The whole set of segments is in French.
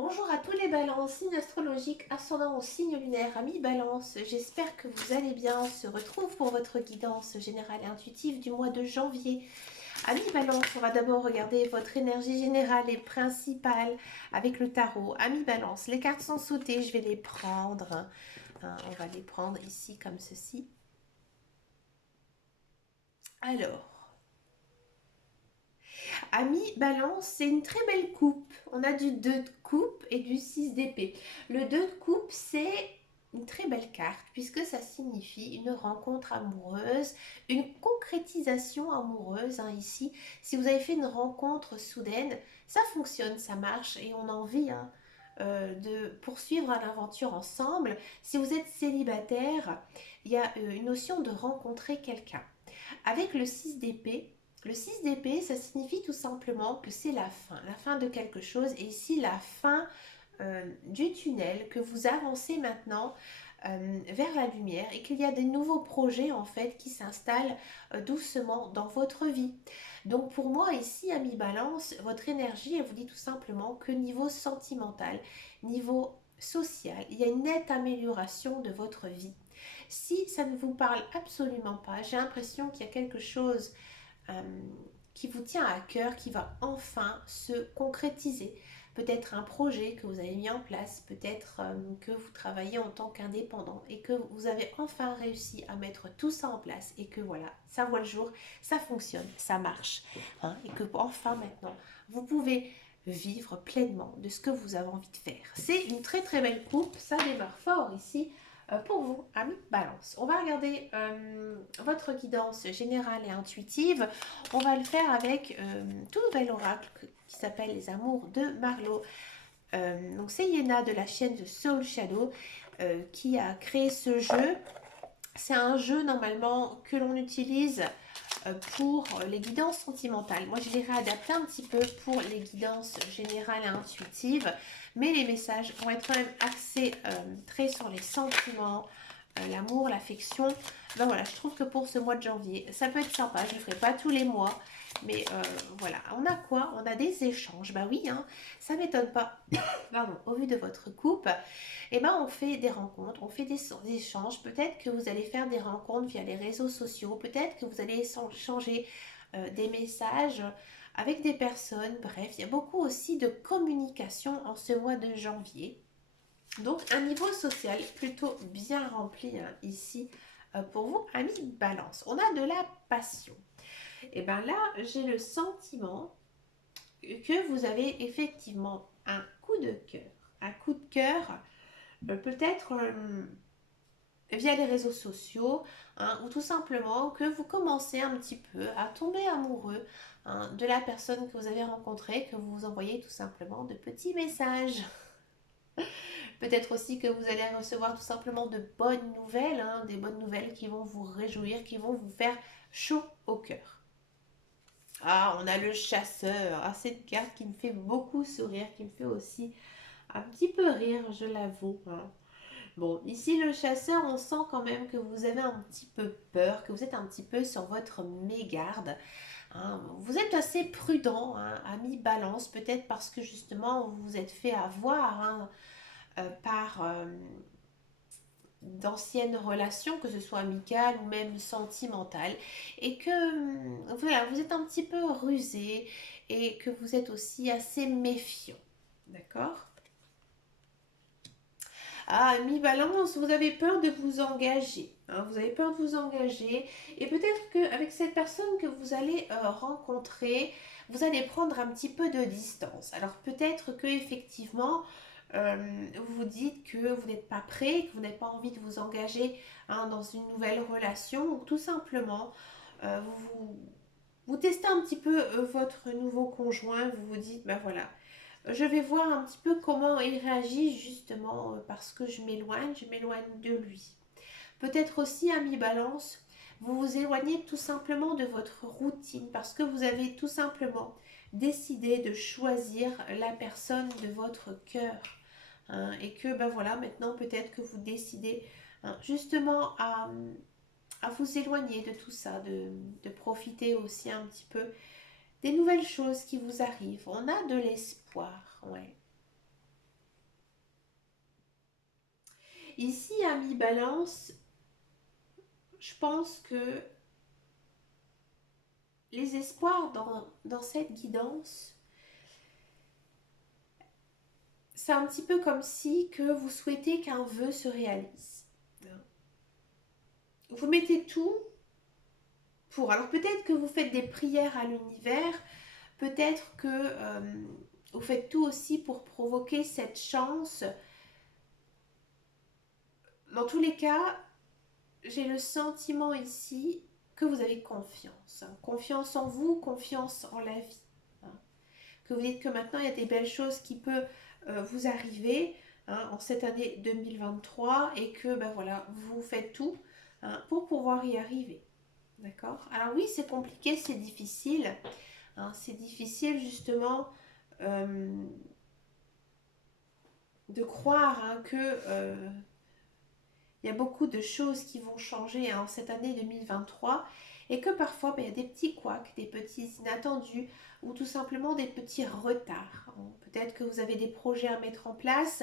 Bonjour à tous les balances, signe astrologique, ascendant au signe lunaire, amis balance, j'espère que vous allez bien, on se retrouve pour votre guidance générale et intuitive du mois de janvier. Amis balance, on va d'abord regarder votre énergie générale et principale avec le tarot. Amis balance, les cartes sont sautées, je vais les prendre. On va les prendre ici comme ceci. Alors, amis balance, c'est une très belle coupe. On a du 2 de coupe et du 6 d'épée. Le 2 de coupe, c'est une très belle carte puisque ça signifie une rencontre amoureuse, une concrétisation amoureuse ici. Si vous avez fait une rencontre soudaine, ça fonctionne, ça marche et on a envie de poursuivre l'aventure ensemble. Si vous êtes célibataire, il y a une notion de rencontrer quelqu'un. Avec le 6 d'épée, ça signifie tout simplement que c'est la fin de quelque chose et ici la fin du tunnel, que vous avancez maintenant vers la lumière et qu'il y a des nouveaux projets en fait qui s'installent doucement dans votre vie. Donc pour moi ici, ami Balance, votre énergie, elle vous dit tout simplement que niveau sentimental, niveau social, il y a une nette amélioration de votre vie. Si ça ne vous parle absolument pas, j'ai l'impression qu'il y a quelque chose euh, qui vous tient à cœur, qui va enfin se concrétiser. Peut-être un projet que vous avez mis en place, peut-être que vous travaillez en tant qu'indépendant et que vous avez enfin réussi à mettre tout ça en place et que voilà, ça voit le jour, ça fonctionne, ça marche. Et que enfin maintenant, vous pouvez vivre pleinement de ce que vous avez envie de faire. C'est une très très belle coupe, ça démarre fort ici pour vous, amis Balance. On va regarder votre guidance générale et intuitive. On va le faire avec tout nouvel oracle qui s'appelle Les Amours de Marlowe. Donc c'est Yéna de la chaîne de Soul Shadow qui a créé ce jeu. C'est un jeu normalement que l'on utilise pour les guidances sentimentales. Moi, je l'ai réadapté un petit peu pour les guidances générales et intuitives, mais les messages vont être quand même axés très sur les sentiments, l'amour, l'affection. Ben voilà, je trouve que pour ce mois de janvier, ça peut être sympa. Je ne le ferai pas tous les mois, mais voilà. On a quoi? On a des échanges. Bah oui, ça m'étonne pas. Pardon, au vu de votre coupe, eh ben, on fait des rencontres, on fait des échanges. Peut-être que vous allez faire des rencontres via les réseaux sociaux. Peut-être que vous allez échanger des messages avec des personnes. Bref, il y a beaucoup aussi de communication en ce mois de janvier. Donc, un niveau social plutôt bien rempli ici pour vous, amis Balance. On a de la passion. Et bien là, j'ai le sentiment que vous avez effectivement un coup de cœur. Un coup de cœur peut-être via les réseaux sociaux, ou tout simplement que vous commencez un petit peu à tomber amoureux de la personne que vous avez rencontrée, que vous envoyez tout simplement de petits messages. Peut-être aussi que vous allez recevoir tout simplement de bonnes nouvelles, des bonnes nouvelles qui vont vous réjouir, qui vont vous faire chaud au cœur. Ah, on a le chasseur. Ah, c'est une carte qui me fait beaucoup sourire, qui me fait aussi un petit peu rire, je l'avoue. Bon, ici le chasseur, on sent quand même que vous avez un petit peu peur, que vous êtes un petit peu sur votre mégarde. Vous êtes assez prudent, ami Balance, peut-être parce que justement vous vous êtes fait avoir par d'anciennes relations, que ce soit amicales ou même sentimentales, et que voilà, vous êtes un petit peu rusé et que vous êtes aussi assez méfiant. D'accord? Ah, mi-balance, vous avez peur de vous engager. Vous avez peur de vous engager. Et peut-être qu'avec cette personne que vous allez rencontrer, vous allez prendre un petit peu de distance. Alors peut-être que effectivement, vous vous dites que vous n'êtes pas prêt, que vous n'avez pas envie de vous engager dans une nouvelle relation, ou tout simplement, vous testez un petit peu votre nouveau conjoint, vous vous dites, ben voilà, je vais voir un petit peu comment il réagit justement parce que je m'éloigne de lui. Peut-être aussi, ami Balance, vous vous éloignez tout simplement de votre routine parce que vous avez tout simplement décidé de choisir la personne de votre cœur. Et que ben voilà, maintenant peut-être que vous décidez justement à vous éloigner de tout ça, de profiter aussi un petit peu des nouvelles choses qui vous arrivent. On a de l'espoir, ouais. Ici, ami Balance, je pense que les espoirs dans cette guidance, c'est un petit peu comme si que vous souhaitez qu'un vœu se réalise. Vous mettez tout pour. Alors peut-être que vous faites des prières à l'univers, peut-être que vous faites tout aussi pour provoquer cette chance. Dans tous les cas, j'ai le sentiment ici que vous avez confiance. Confiance en vous, confiance en la vie. Que vous dites que maintenant il y a des belles choses qui peuvent vous arriver en cette année 2023 et que ben voilà, vous faites tout pour pouvoir y arriver. D'accord? Alors oui, c'est compliqué, c'est difficile. C'est difficile justement de croire que il y a beaucoup de choses qui vont changer en cette année 2023 et que parfois ben, il y a des petits couacs, des petits inattendus ou tout simplement des petits retards. Peut-être que vous avez des projets à mettre en place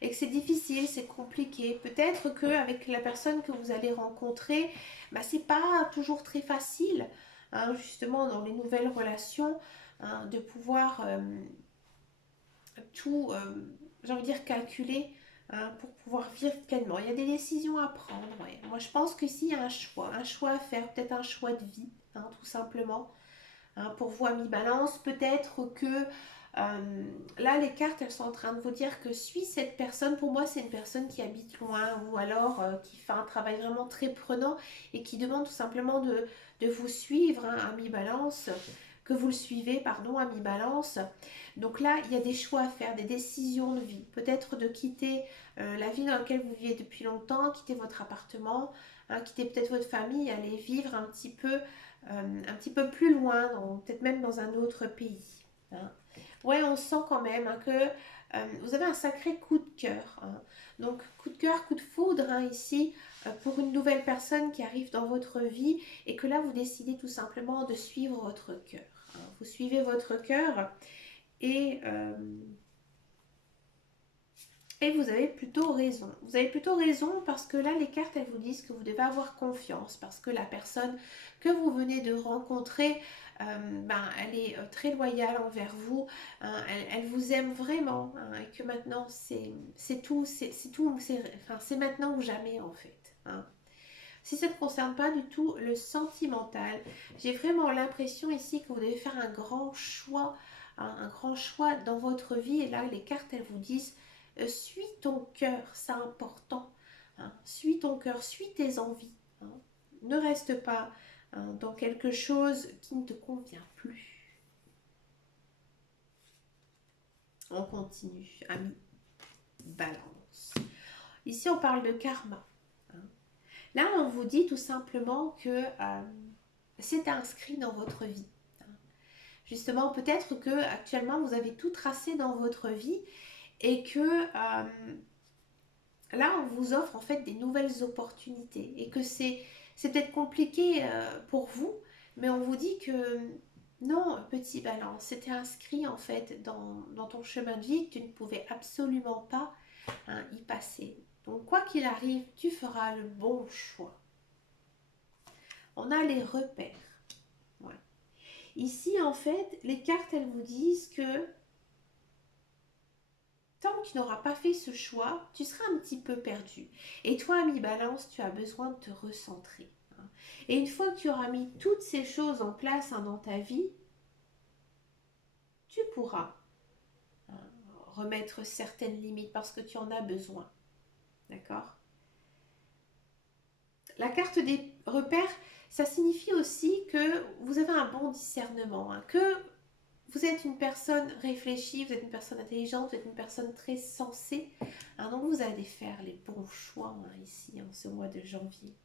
et que c'est difficile, c'est compliqué. Peut-être qu'avec la personne que vous allez rencontrer, ben, c'est pas toujours très facile, justement dans les nouvelles relations, de pouvoir tout, j'ai envie de dire, calculer pour pouvoir vivre pleinement. Il y a des décisions à prendre. Ouais. Moi, je pense qu'ici, il y a un choix à faire, peut-être un choix de vie, tout simplement. Pour vous, amis Balance, peut-être que là, les cartes, elles sont en train de vous dire que suis cette personne. Pour moi, c'est une personne qui habite loin ou alors qui fait un travail vraiment très prenant et qui demande tout simplement de vous suivre, amis Balance, que vous le suivez, pardon, amis Balance. Donc là, il y a des choix à faire, des décisions de vie. Peut-être de quitter la ville dans laquelle vous vivez depuis longtemps, quitter votre appartement, quitter peut-être votre famille, aller vivre un petit peu plus loin, peut-être même dans un autre pays. Ouais, on sent quand même que vous avez un sacré coup de cœur. Donc, coup de cœur, coup de foudre ici pour une nouvelle personne qui arrive dans votre vie et que là, vous décidez tout simplement de suivre votre cœur. Vous suivez votre cœur et, euh, et vous avez plutôt raison. Vous avez plutôt raison parce que là, les cartes, elles vous disent que vous devez avoir confiance parce que la personne que vous venez de rencontrer, elle est très loyale envers vous. Elle vous aime vraiment et que maintenant, c'est tout, c'est maintenant ou jamais en fait. Si ça ne concerne pas du tout le sentimental, j'ai vraiment l'impression ici que vous devez faire un grand choix, un grand choix dans votre vie. Et là, les cartes, elles vous disent, suis ton cœur, c'est important. Suis ton cœur, suis tes envies. Ne reste pas dans quelque chose qui ne te convient plus. On continue, ami Balance. Ici, on parle de karma. Là, on vous dit tout simplement que c'est inscrit dans votre vie. Justement, peut-être que actuellement vous avez tout tracé dans votre vie et que là, on vous offre en fait des nouvelles opportunités et que c'est peut-être compliqué pour vous, mais on vous dit que non, petit Balance, c'était inscrit en fait dans ton chemin de vie, que tu ne pouvais absolument pas y passer. Donc, quoi qu'il arrive, tu feras le bon choix. On a les repères. Ouais. Ici, en fait, les cartes, elles vous disent que tant que tu n'auras pas fait ce choix, tu seras un petit peu perdu. Et toi, ami Balance, tu as besoin de te recentrer. Et une fois que tu auras mis toutes ces choses en place dans ta vie, tu pourras remettre certaines limites parce que tu en as besoin. D'accord? La carte des repères, ça signifie aussi que vous avez un bon discernement, que vous êtes une personne réfléchie, vous êtes une personne intelligente, vous êtes une personne très sensée. Donc vous allez faire les bons choix ici, en ce mois de janvier.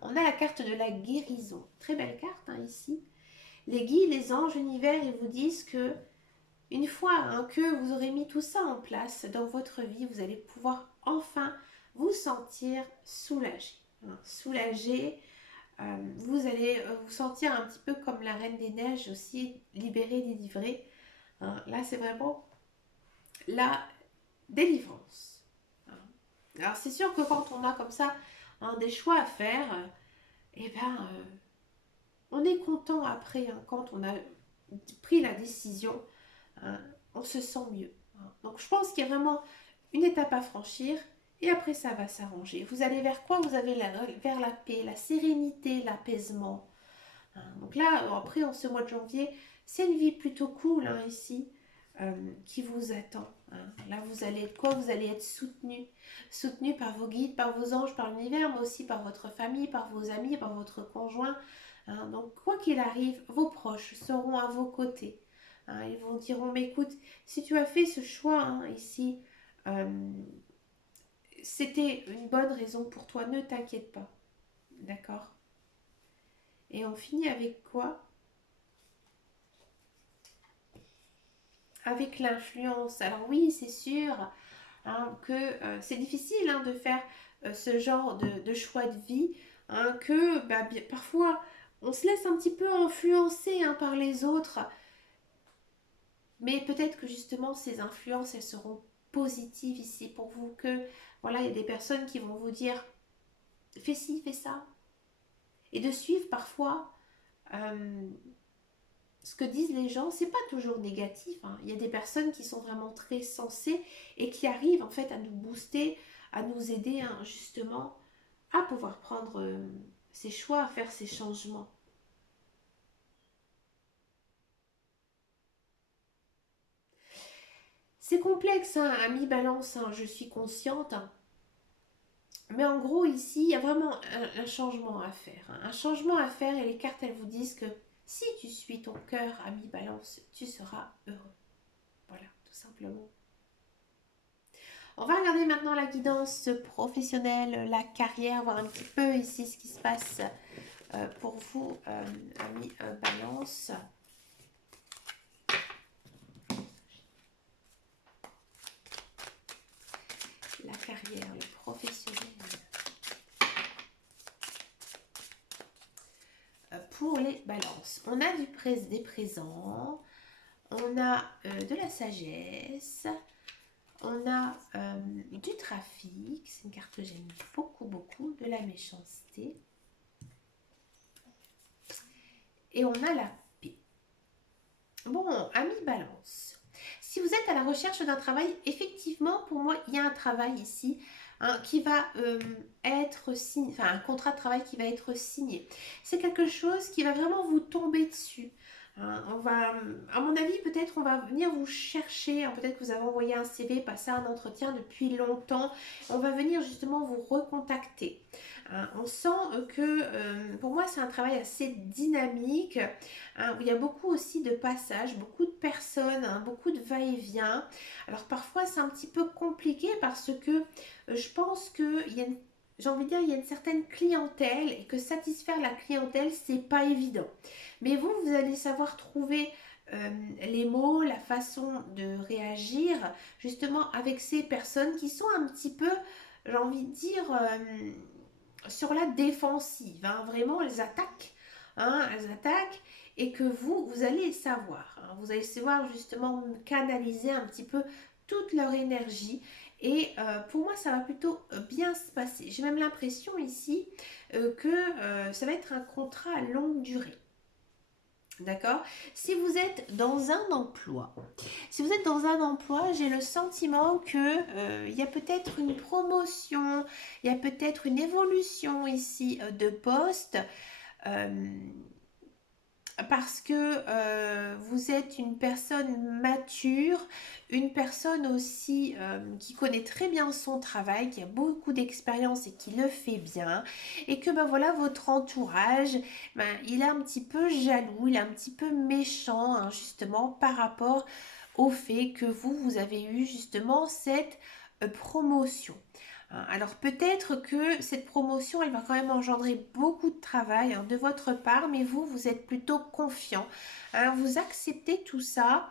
On a la carte de la guérison. Très belle carte ici. Les guides, les anges, l'univers, ils vous disent que une fois que vous aurez mis tout ça en place dans votre vie, vous allez pouvoir enfin vous sentir soulagé. Soulagé. Vous allez vous sentir un petit peu comme la Reine des Neiges aussi, libérée, délivrée. Là, c'est vraiment... Là, délivrance. Hein. Alors c'est sûr que quand on a comme ça des choix à faire, eh ben, on est content après, hein, quand on a pris la décision, hein, on se sent mieux. Hein. Donc je pense qu'il y a vraiment une étape à franchir et après ça va s'arranger. Vous allez vers quoi? Vous allez vers la paix, la sérénité, l'apaisement. Hein. Donc là, après, en ce mois de janvier, c'est une vie plutôt cool, hein, ici, qui vous attend. Hein. Là, vous allez être quoi? Vous allez être soutenu. Soutenu par vos guides, par vos anges, par l'univers, mais aussi par votre famille, par vos amis, par votre conjoint. Hein. Donc, quoi qu'il arrive, vos proches seront à vos côtés. Hein. Ils vous diront, mais écoute, si tu as fait ce choix, hein, ici, euh, c'était une bonne raison pour toi, ne t'inquiète pas. D'accord? Et on finit avec quoi? Avec l'influence. Alors oui, c'est sûr, hein, que c'est difficile, hein, de faire ce genre de choix de vie, hein, que bah, parfois on se laisse un petit peu influencer, hein, par les autres, mais peut-être que justement ces influences, elles seront positives ici pour vous, que voilà, il y a des personnes qui vont vous dire fais ci, fais ça, et de suivre parfois euh, ce que disent les gens, c'est pas toujours négatif. Hein. Il y a des personnes qui sont vraiment très sensées et qui arrivent en fait à nous booster, à nous aider, hein, justement à pouvoir prendre ces choix, à faire ces changements. C'est complexe, hein, à mi-balance, hein, je suis consciente. Hein. Mais en gros, ici, il y a vraiment un changement à faire. Hein. Un changement à faire et les cartes, elles vous disent que si tu suis ton cœur à mi-balance, tu seras heureux. Voilà, tout simplement. On va regarder maintenant la guidance professionnelle, la carrière, voir un petit peu ici ce qui se passe pour vous, amis Balance. La carrière, le professionnel. Pour les balances, on a des présents, on a de la sagesse, on a du trafic, c'est une carte que j'aime beaucoup, beaucoup, de la méchanceté, et on a la paix. Bon, amis balance, si vous êtes à la recherche d'un travail, effectivement, pour moi, il y a un travail ici, hein, qui va être signé, enfin un contrat de travail qui va être signé. C'est quelque chose qui va vraiment vous tomber dessus. Hein. On va, à mon avis, peut-être on va venir vous chercher. Hein, peut-être que vous avez envoyé un CV, passé un entretien depuis longtemps. On va venir justement vous recontacter. Hein. On sent que, pour moi, c'est un travail assez dynamique. Hein, où il y a beaucoup aussi de passages, beaucoup de personnes, hein, beaucoup de va-et-vient. Alors parfois c'est un petit peu compliqué parce que je pense que il y a j'ai envie de dire, il y a une certaine clientèle et que satisfaire la clientèle, c'est pas évident. Mais vous, vous allez savoir trouver les mots, la façon de réagir justement avec ces personnes qui sont un petit peu, j'ai envie de dire, sur la défensive. Hein. Vraiment, elles attaquent. Hein, elles attaquent et que vous allez savoir. Hein. Vous allez savoir justement canaliser un petit peu toute leur énergie. Et pour moi, ça va plutôt bien se passer. J'ai même l'impression ici que ça va être un contrat à longue durée. D'accord? Si vous êtes dans un emploi, si vous êtes dans un emploi, j'ai le sentiment que il y a peut-être une promotion, il y a peut-être une évolution ici de poste. euh, Parce que vous êtes une personne mature, une personne aussi qui connaît très bien son travail, qui a beaucoup d'expérience et qui le fait bien, et que ben voilà, votre entourage, ben, il est un petit peu jaloux, il est un petit peu méchant, hein, justement par rapport au fait que vous avez eu justement cette promotion. Hein. Alors peut-être que cette promotion, elle va quand même engendrer beaucoup de travail, hein, de votre part, mais vous êtes plutôt confiant. Hein, vous acceptez tout ça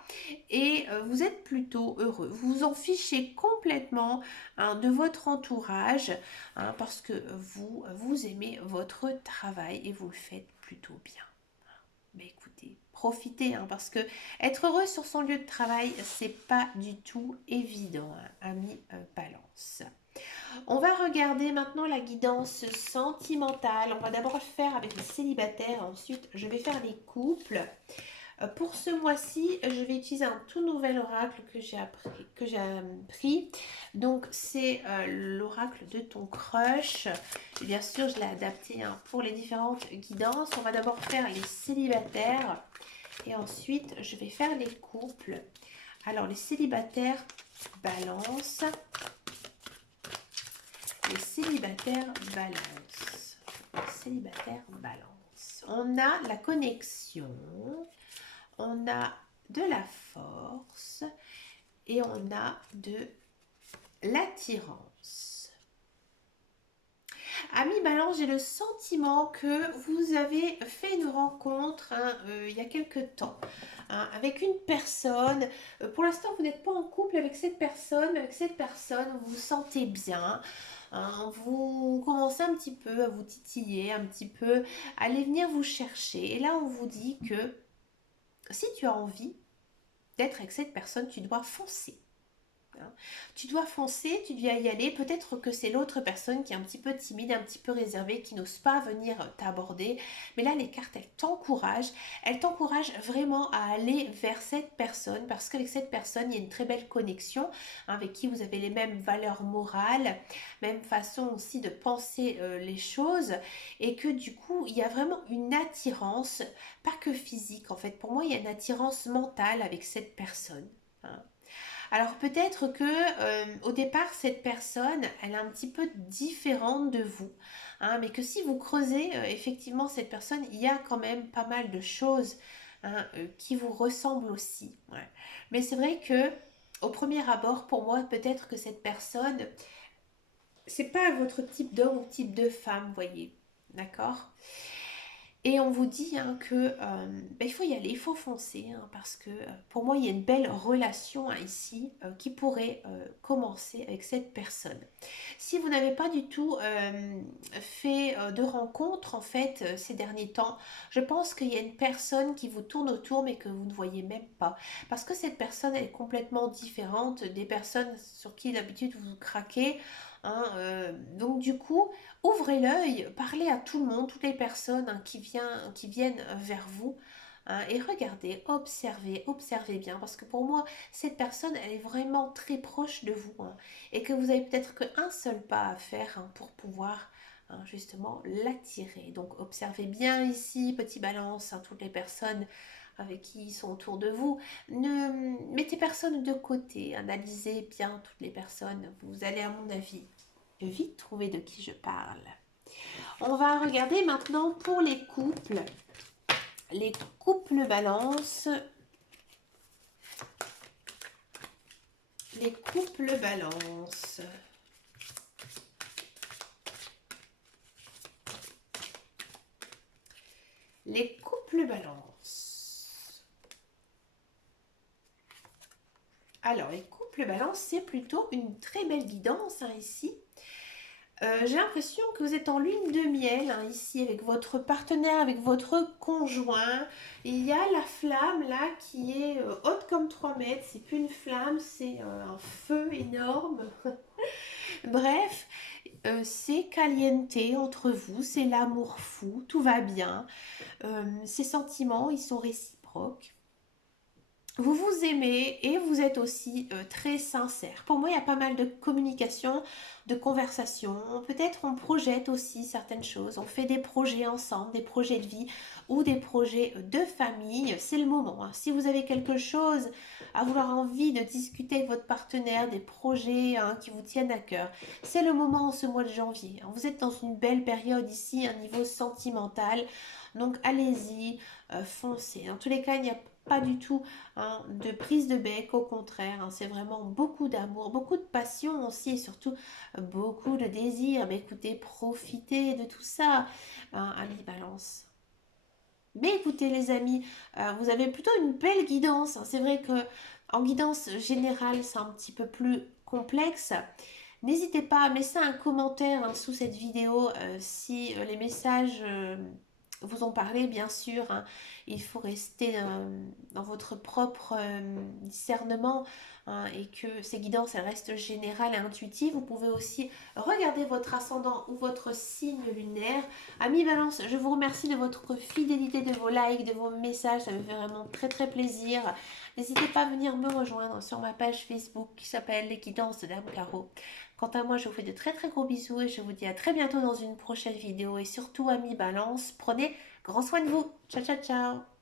et vous êtes plutôt heureux. Vous vous en fichez complètement, hein, de votre entourage, hein, parce que vous aimez votre travail et vous le faites plutôt bien. Mais écoutez, profiter, hein, parce que être heureux sur son lieu de travail, c'est pas du tout évident, hein, ami Balance. On va regarder maintenant la guidance sentimentale. On va d'abord le faire avec les célibataires, ensuite je vais faire les couples. Pour ce mois-ci, je vais utiliser un tout nouvel oracle que j'ai appris. Donc, c'est l'oracle de ton crush. Et bien sûr, je l'ai adapté, hein, pour les différentes guidances. On va d'abord faire les célibataires et ensuite, je vais faire les couples. Alors, les célibataires, balance. Les célibataires, balance. Les célibataires, balance. On a la connexion. On a de la force et on a de l'attirance. Ami Balance, j'ai le sentiment que vous avez fait une rencontre, hein, il y a quelque temps, hein, avec une personne. Pour l'instant, vous n'êtes pas en couple avec cette personne, mais avec cette personne, vous vous sentez bien. Hein, vous commencez un petit peu à vous titiller, un petit peu à aller venir vous chercher. Et là, on vous dit que si tu as envie d'être avec cette personne, tu dois foncer. Hein. Tu dois foncer, tu dois y aller. Peut-être que c'est l'autre personne qui est un petit peu timide, un petit peu réservée, qui n'ose pas venir t'aborder. Mais là, les cartes, elles t'encouragent. Elles t'encouragent vraiment à aller vers cette personne parce qu'avec cette personne, il y a une très belle connexion, hein, avec qui vous avez les mêmes valeurs morales, même façon aussi de penser les choses, et que du coup, il y a vraiment une attirance, pas que physique en fait. Pour moi, il y a une attirance mentale avec cette personne. Hein. Alors peut-être que au départ, cette personne, elle est un petit peu différente de vous, hein, mais que si vous creusez effectivement cette personne, il y a quand même pas mal de choses, hein, qui vous ressemblent aussi. Ouais. Mais c'est vrai que au premier abord, pour moi, peut-être que cette personne, c'est pas votre type d'homme ou type de femme, voyez, d'accord? Et on vous dit, hein, que il faut y aller, il faut foncer, hein, parce que pour moi, il y a une belle relation, hein, ici, qui pourrait commencer avec cette personne. Si vous n'avez pas du tout fait de rencontres, en fait, ces derniers temps, je pense qu'il y a une personne qui vous tourne autour, mais que vous ne voyez même pas. Parce que cette personne, elle est complètement différente des personnes sur qui d'habitude vous craquez. Hein, donc du coup, ouvrez l'œil, parlez à tout le monde, toutes les personnes, hein, qui viennent vers vous, hein, et regardez, observez, observez bien, parce que pour moi, cette personne, elle est vraiment très proche de vous, hein, et que vous avez peut-être qu'un seul pas à faire, hein, pour pouvoir, hein, justement l'attirer. Donc observez bien ici, petit balance, hein, toutes les personnes avec qui ils sont autour de vous. Ne mettez personne de côté, analysez bien toutes les personnes. Vous allez, à mon avis, vite trouver de qui je parle. On va regarder maintenant pour les couples. Les couples balance. Les couples balance. Les couples balance. Alors, les couples balance, c'est plutôt une très belle guidance, hein, ici. J'ai l'impression que vous êtes en lune de miel, hein, ici, avec votre partenaire, avec votre conjoint. Il y a la flamme là qui est haute comme 3 mètres. C'est plus une flamme, c'est un feu énorme. Bref, c'est caliente entre vous, c'est l'amour fou, tout va bien. Ces sentiments, ils sont réciproques. Vous vous aimez et vous êtes aussi très sincère. Pour moi, il y a pas mal de communication, de conversation. Peut-être on projette aussi certaines choses. On fait des projets ensemble, des projets de vie ou des projets de famille. C'est le moment, hein. Si vous avez quelque chose à vouloir envie de discuter avec votre partenaire, des projets, hein, qui vous tiennent à cœur, c'est le moment en ce mois de janvier. Vous êtes dans une belle période ici, un niveau sentimental. Donc allez-y, foncez. En tous les cas, il n'y a pas du tout, hein, de prise de bec, au contraire, hein, c'est vraiment beaucoup d'amour, beaucoup de passion aussi, et surtout beaucoup de désir. Mais écoutez, profitez de tout ça, hein, amis Balance. Mais écoutez les amis, vous avez plutôt une belle guidance, hein. C'est vrai que en guidance générale, c'est un petit peu plus complexe. N'hésitez pas à laisser un commentaire, hein, sous cette vidéo, si les messages vous en parler, bien sûr, hein. Il faut rester dans votre propre discernement, hein, et que ces guidances, elles restent générales et intuitives. Vous pouvez aussi regarder votre ascendant ou votre signe lunaire. Amis Balance, je vous remercie de votre fidélité, de vos likes, de vos messages. Ça me fait vraiment très très plaisir. N'hésitez pas à venir me rejoindre sur ma page Facebook qui s'appelle Les Guidances de Dame Caro. Quant à moi, je vous fais de très très gros bisous et je vous dis à très bientôt dans une prochaine vidéo. Et surtout, amis Balance, prenez grand soin de vous. Ciao ciao ciao.